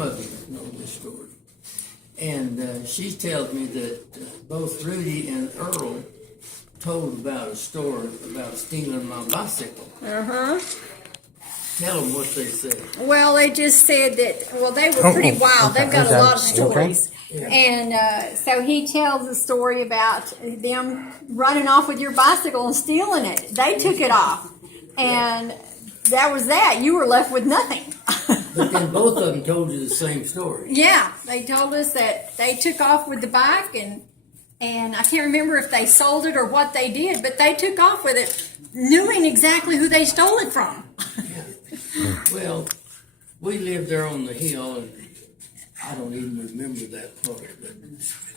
of you know this story. And she tells me that both Rudy and Earl told about a story about stealing my bicycle. Uh-huh. Tell them what they said. Well, they just said that, well, they were pretty wild. They've got a lot of stories. Yeah. And so he tells a story about them running off with your bicycle and stealing it. They took it off. And that was that. You were left with nothing. But then both of them told you the same story. Yeah, they told us that they took off with the bike, and I can't remember if they sold it or what they did, but they took off with it, knowing exactly who they stole it from. Yeah. Well, we lived there on the hill, and I don't even remember that part. But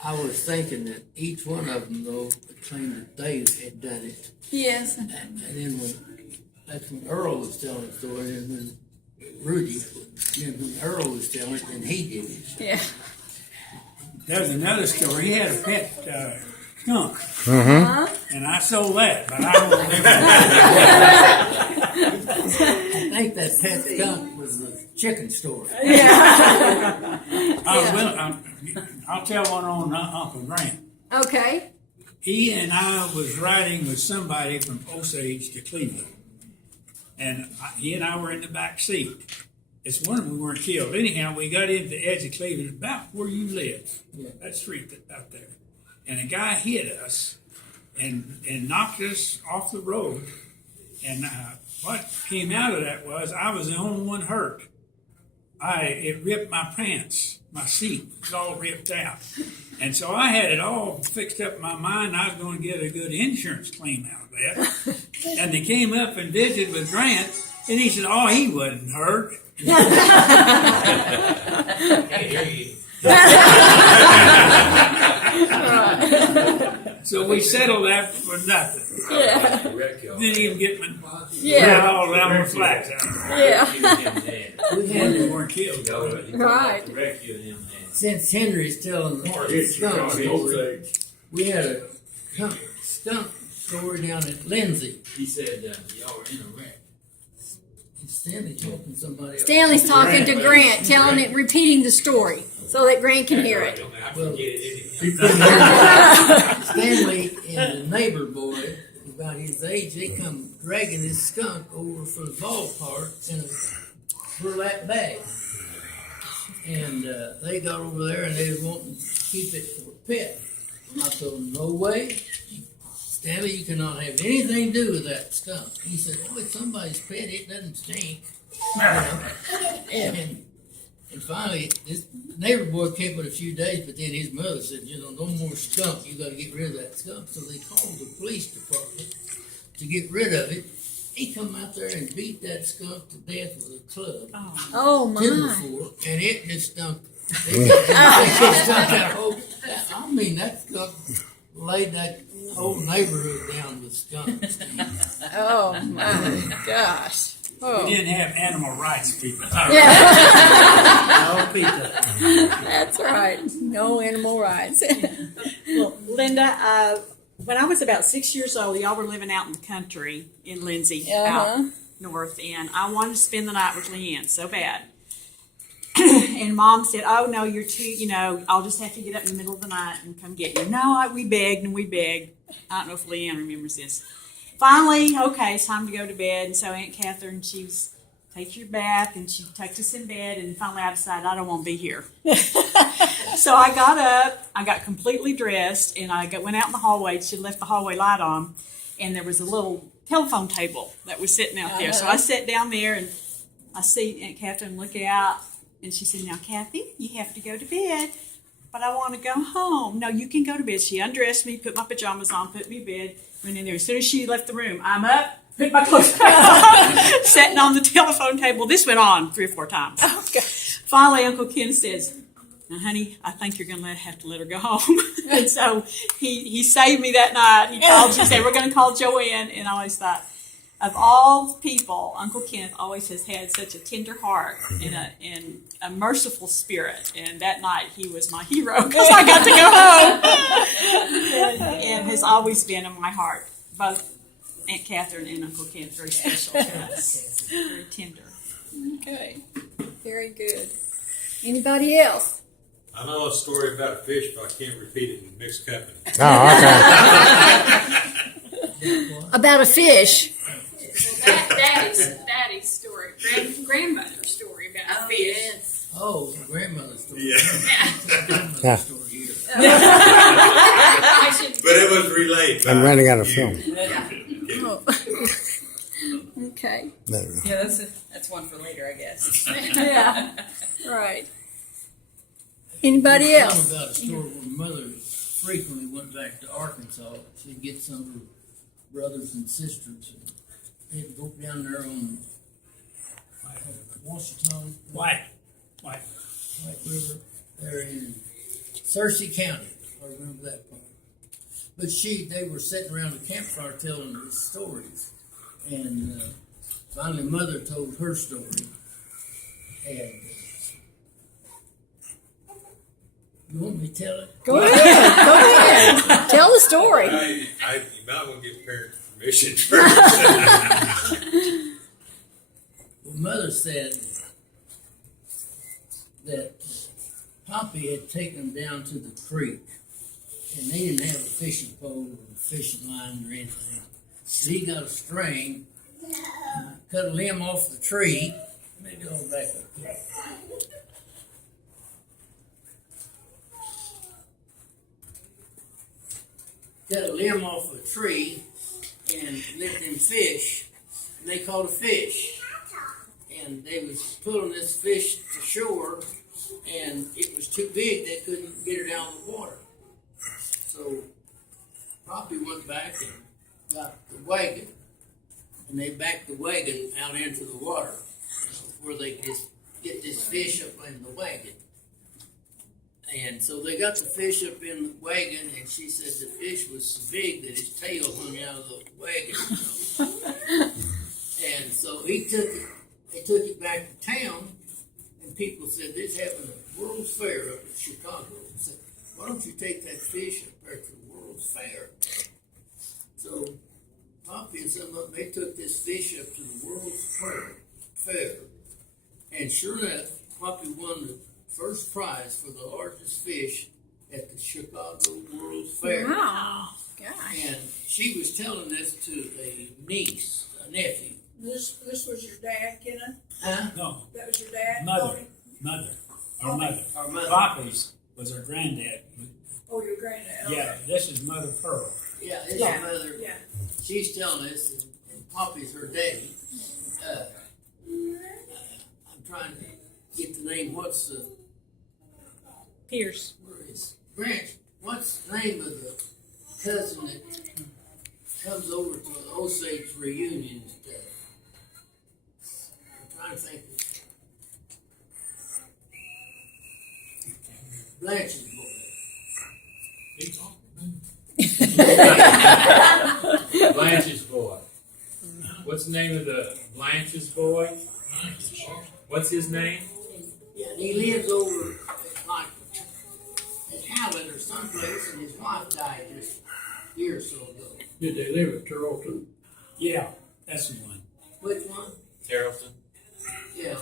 I was thinking that each one of them, though, claimed that they had done it. Yes. And then that's when Earl was telling the story, and when Rudy, then when Earl was telling it, then he did it. Yeah. There's another story. He had a pet skunk, Uh-huh. and I sold that, but I don't remember. I think that pet skunk was the chicken story. Yeah. I'll tell one on Uncle Grant. Okay. He and I was riding with somebody from Osage to Cleveland, and he and I were in the back seat. It's one we weren't killed. Anyhow, we got into the edge of Cleveland, about where you live, that street out there. And a guy hit us and knocked us off the road. And what came out of that was I was the only one hurt. It ripped my pants. My seat was all ripped out. And so I had it all fixed up in my mind. I was going to get a good insurance claim out of that. And they came up and visited with Grant, and he said, oh, he wasn't hurt. So we settled that for nothing. Yeah. Didn't even get my all around my flags out. Yeah. We weren't killed. Right. Since Henry's telling the skunk story, we had a skunk story down at Lindsay. He said y'all were in a wreck. Stanley's talking to somebody else. Stanley's talking to Grant, telling it, repeating the story so that Grant can hear it. Well, Stanley and the neighbor boy, about his age, they come dragging this skunk over from the ballpark in a burlap bag. And they got over there and they was wanting to keep it for a pet. I told them, no way. Stanley, you cannot have anything to do with that skunk. He said, oh, it's somebody's pet. It doesn't stink. You know? And finally, this neighbor boy kept it a few days, but then his mother said, you know, no more skunk. You got to get rid of that skunk. So they called the police department to get rid of it. He come out there and beat that skunk to death with a club. Oh, my. Timber fork, and it just stunk. It stunk that whole. I mean, that skunk laid that whole neighborhood down with skunks. Oh, my gosh. Oh. We didn't have animal rights people. Yeah. No pizza. That's right. No animal rights. Well, Linda, when I was about 6 years old, y'all were living out in the country in Lindsay, out north, and I wanted to spend the night with Leanne so bad. And Mom said, oh, no, you're too, I'll just have to get up in the middle of the night and come get you. No, we begged and we begged. I don't know if Leanne remembers this. Finally, okay, it's time to go to bed. And so Aunt Catherine, she was, take your bath, and she takes us in bed. And finally I decided I don't want to be here. So I got up, I got completely dressed, and I went out in the hallway. She left the hallway light on, and there was a little telephone table that was sitting out there. So I sat down there, and I see Aunt Catherine look out, and she said, now, Kathy, you have to go to bed, but I want to go home. No, you can go to bed. She undressed me, put my pajamas on, put me in bed, went in there. As soon as she left the room, I'm up, put my clothes on, sitting on the telephone table. This went on 3 or 4 times. Okay. Finally, Uncle Ken says, now, honey, I think you're going to have to let her go home. And so he saved me that night. He called, she said, we're going to call Joanne. And I always thought, of all people, Uncle Kenneth always has had such a tender heart and a merciful spirit. And that night, he was my hero because I got to go home. And has always been in my heart. Both Aunt Catherine and Uncle Kenneth, very special to us. Very tender. Okay. Very good. Anybody else? I know a story about a fish, but I can't repeat it in mixed company. Oh, About a fish. Well, Daddy's story, grandmother's story about fish. Yes. Oh, grandmother's story. Yeah. Grandmother's Yeah. story here. I should. But it was relayed. I'm by running out of you. film. Oh. Okay. Yeah, that's one for later, I guess. Yeah. Right. Anybody There's else? something about a story where mother frequently went back to Arkansas. She'd get some of her brothers and sisters. And they'd go down there on Washington, White. White River, there in Searcy County. I remember that part. But they were sitting around the campfire telling these stories. And finally, mother told her story. And you want me to tell it? Go ahead. Go ahead. Tell the story. You might want to give parents permission first. Well, mother said that Poppy had taken them down to the creek, and they didn't have a fishing pole or fishing line or anything. So he got a string, cut a limb off the tree. Let me go back up here. Cut a limb off a tree and let them fish, and they caught a fish. And they was pulling this fish to shore, and it was too big, they couldn't get it out of the water. So Poppy went back and got the wagon, and they backed the wagon out into the water where they could just get this fish up in the wagon. And so they got the fish up in the wagon, and she said the fish was so big that his tail hung out of the wagon. And so they took it back to town, and people said they're having a World's Fair up in Chicago. And said, why don't you take that fish up there to the World's Fair? So Poppy and some of them, they took this fish up to the World's Fair. And sure enough, Poppy won the first prize for the largest fish at the Chicago World's Fair. Wow. Gosh. And she was telling this to a niece, a nephew. This was your dad, Kenneth? Huh? No, That was your dad? mother. Our mother. Our mother. Poppy's was our granddad. Oh, your granddad. okay. Yeah, this is Mother Pearl. Yeah, his Yeah. mother. Yeah. She's telling us, and Poppy's her daddy. I'm trying to get the name. What's the Pierce. where is Branch? What's the name of the cousin that comes over to the Osage reunion stuff? I'm trying to think. Blanche's boy. Blanche's boy. What's the name of the Blanche's boy? What's his name? Yeah, and he lives over at like at Hallett or someplace, and his wife died just a year or so ago. Did they live at Tarleton? Yeah, that's the one. Which one? Tarleton. Yeah.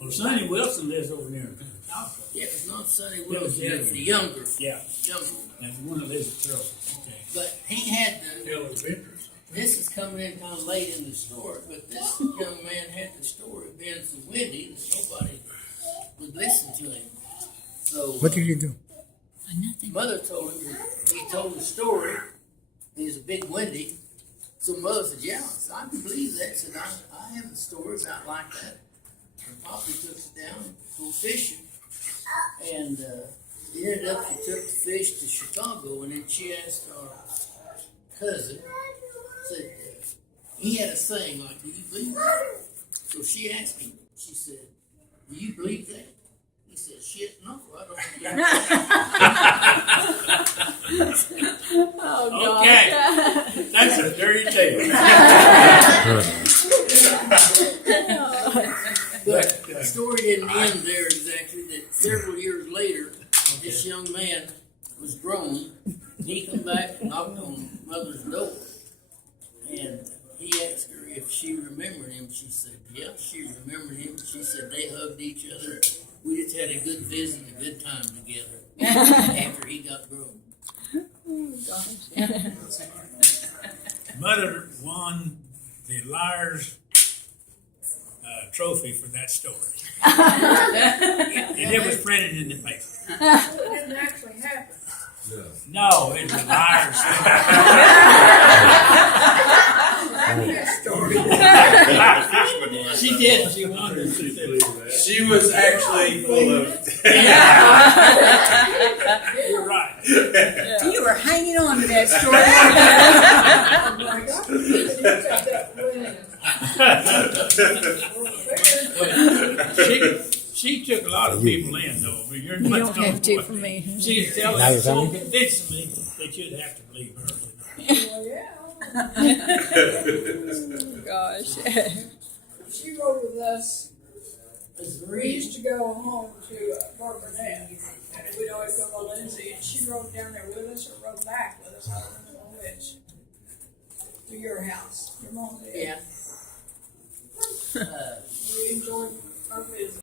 Well, Sonny Wilson lives over there in Alpha. Yeah, it's not Sonny was Wilson, the other it's one. the younger. Yeah, Younger. that's the one that lives at Tarleton. Okay. But he had the, Taylor Ventures. this is coming in kind of late in the story, but this young man had the story being so windy that nobody would listen to him. So What did you do? mother told him that he told the story. He was a big windy. So mother said, yeah, I can believe that. Said, I have a story about like that. And Poppy took it down and go fishing. And it ended up she took the fish to Chicago, and then she asked our cousin, said, he had a saying like, do you believe that? So she asked him, she said, do you believe that? He said, shit, no, I don't believe that. Oh, God. Okay, that's a dirty tale. But the story didn't end there exactly. That several years later, this young man was grown. He come back and knocked on mother's door, and he asked her if she remembered him. She said, yeah, she remembered him. She said they hugged each other. We just had a good visit, a good time together after he got broke. Mother won the Liars trophy for that story. And it was printed in the paper. It didn't actually happen. No, it's the Liars. She did. She won it. She was actually full of. You're right. You were hanging on to that story. She took a lot of people in, though. But you're You much don't have to for me. She was telling us so convincingly that you'd have to believe her. Well, yeah. Gosh. She rode with us. We used to go home to Barbernette, and we'd always go to Lindsay, and she rode down there with us or rode back with us. I don't remember which. To your house. Your mom did. Yeah.